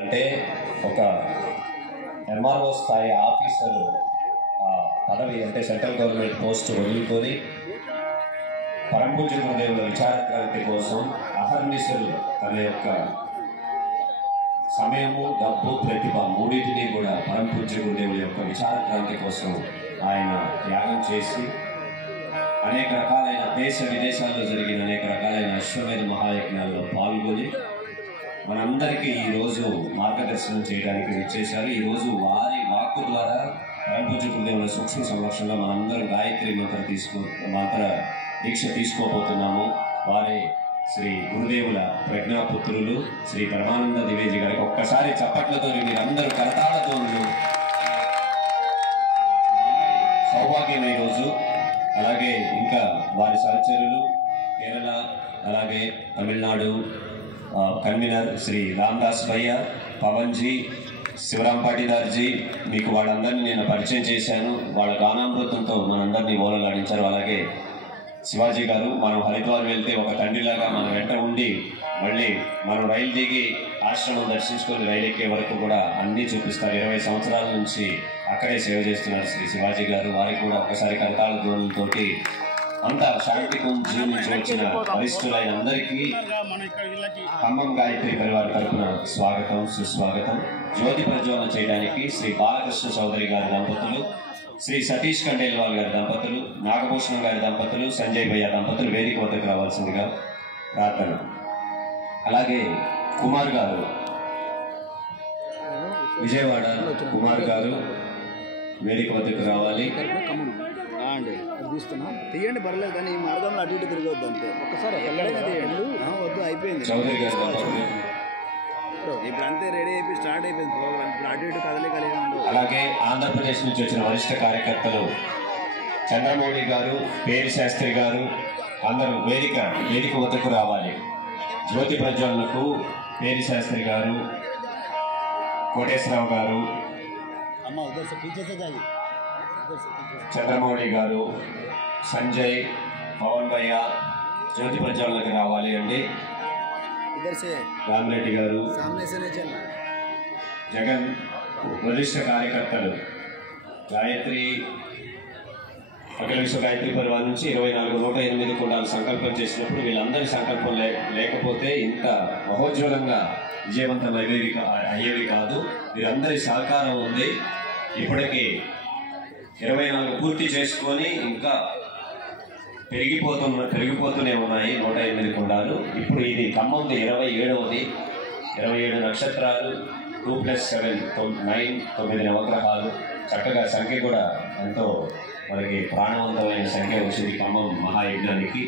అంటే ఒక ఎంఆర్ఓ స్థాయి ఆఫీసర్ పదవి అంటే సెంట్రల్ గవర్నమెంట్ పోస్ట్ వదులుకొని పరంపూజ్య గురుదేవుల విచారక్రాంతి కోసం అహర్నిశలు తన యొక్క సమయము, డబ్బు, ప్రతిభ మూడింటిని కూడా పరంపూజ్య గురుదేవుల యొక్క విచారక్రాంతి కోసం ఆయన త్యాగం చేసి అనేక రకాలైన దేశ విదేశాల్లో జరిగిన అనేక రకాలైన అశ్వమేధ మహాయజ్ఞాల్లో పాల్గొని మనందరికీ ఈరోజు మార్గదర్శనం చేయడానికి వచ్చేశారు. ఈరోజు వారి వాక్కు ద్వారా పరంపూజ్య గురుదేవుల సూక్ష్మ సంరక్షణలో మనందరం గాయత్రి మంత్ర దీక్ష తీసుకోబోతున్నాము. వారి శ్రీ గురుదేవుల ప్రజ్ఞాపుత్రులు శ్రీ పరమానంద ద్వివేది గారికి ఒక్కసారి చప్పట్లతో మీరందరూ కరతాళతో సౌభాగ్యం ఈరోజు. అలాగే ఇంకా వారి సహచరులు కేరళ, అలాగే తమిళనాడు కన్వీనర్ శ్రీ రామ్దాస్ భయ్య, పవన్జీ, శివరాం పాటీదార్జీ, మీకు వాళ్ళందరినీ నేను పరిచయం చేశాను. వాళ్ళ గానామృతంతో మనందరినీ ఓలలాడించారు. అలాగే శివాజీ గారు, మనం హరిద్వార్ వెళ్తే ఒక తండ్రిలాగా మన వెంట ఉండి మళ్ళీ మనం రైలు దిగి ఆశ్రమం దర్శించుకొని రైలు ఎక్కే వరకు కూడా అన్నీ చూపిస్తారు. 20 సంవత్సరాల నుంచి అక్కడే సేవ చేస్తున్నారు శ్రీ శివాజీ గారు. వారికి కూడా ఒకసారి కరతాళ ధ్వనులతోటి అంతా శాంతి కుంజీ నుంచి వచ్చిన వరిష్ఠులైన అందరికీ ఖమ్మం గాయత్రి పరివార తరఫున స్వాగతం, సుస్వాగతం. జ్యోతి ప్రజ్వలన చేయడానికి శ్రీ బాలకృష్ణ చౌదరి గారి దంపతులు, శ్రీ సతీష్ కండేల్వాల్ గారి దంపతులు, నాగభూషణం గారి దంపతులు, సంజయ్ భయ్య దంపతులు వేదిక వద్దకు రావాల్సిందిగా ప్రార్థన. అలాగే కుమార్ గారు, విజయవాడ కుమార్ గారు వేదిక వద్దకు రావాలి. తీయండి పర్లేదు, కానీ ఈ మార్గంలో అటు ఇటు తిరగవద్దు అంతే. ఒక్కసారి వద్దు, అయిపోయింది. చౌదరి గారి దంపతులు, ఇప్పుడు అంతే రెడీ అయిపోయి స్టార్ట్ అయిపోయింది ప్రోగ్రామ్. ఇప్పుడు అటు ఇటు కదలికలు. అలాగే ఆంధ్రప్రదేశ్ నుంచి వచ్చిన వరిష్ఠ కార్యకర్తలు చంద్రమౌళి గారు, పేరి శాస్త్రి గారు అందరూ వేదిక వద్దకు రావాలి. జ్యోతి ప్రజ్వలనకు పేరి శాస్త్రి గారు, కోటేశ్వరరావు గారు, చంద్రమౌళి గారు, సంజయ్, పవన్ భయ్య జ్యోతి ప్రజ్వలనకు రావాలి అండి. రామిరెడ్డి గారు, జగన్, వరిష్ఠ కార్యకర్తలు గాయత్రి అఖిల విశ్వ గాయత్రి పరివార్ నుంచి 24 108 కుండాలు సంకల్పం చేసినప్పుడు వీళ్ళందరి సంకల్పం లేకపోతే ఇంత మహోజ్వలంగా విజయవంతం అయ్యేవి కాదు. వీరందరి సహకారం ఉంది. ఇప్పటికీ 24 పూర్తి చేసుకొని ఇంకా పెరిగిపోతూనే ఉన్నాయి 108 కుండాలు. ఇప్పుడు ఇది ఖమ్మంది 27వది. 27 నక్షత్రాలు, 2+7 9 నవగ్రహాలు. చక్కగా సంఖ్య కూడా ఎంతో మనకి ప్రాణవంతమైన సంఖ్య వచ్చింది ఖమ్మం మహాయజ్ఞానికి.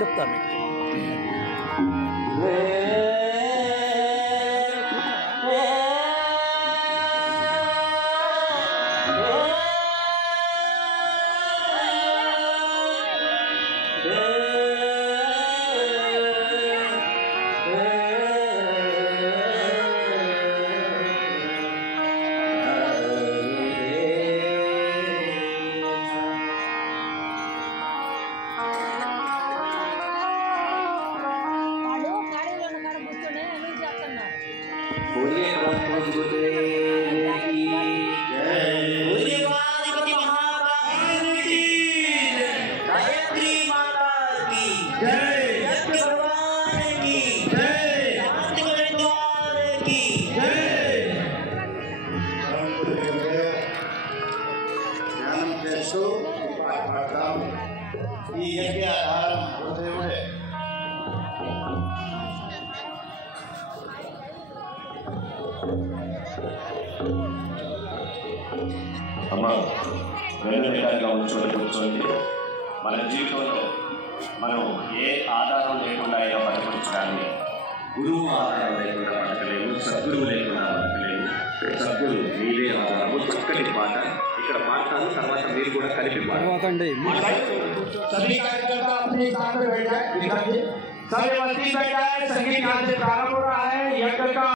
చెప్తాను ఈ యజ్ఞ ఆహారం హృదయమే అమ్మ రెండు రకాలుగా కూర్చోండి. మన జీవితంలో మనం ఏ ఆధారం లేకుండా అయినా బతకవచ్చు, కానీ గురువు ఆధారం లేకుండా బతకలేము, సద్గురువు లేకుండా బతకలేము. సద్గురు మీరే ఆధారము. చక్కటి పాట ఇక్కడ పాడతాను, తర్వాత మీరు కూడా కలిపి పాడండి. सभी कार्यकर्ता अपने स्थान पर बैठ जाए, सभी मंत्री बैठ जाए। संगीत यहाँ से प्रारंभ हो रहा है। यज्ञ का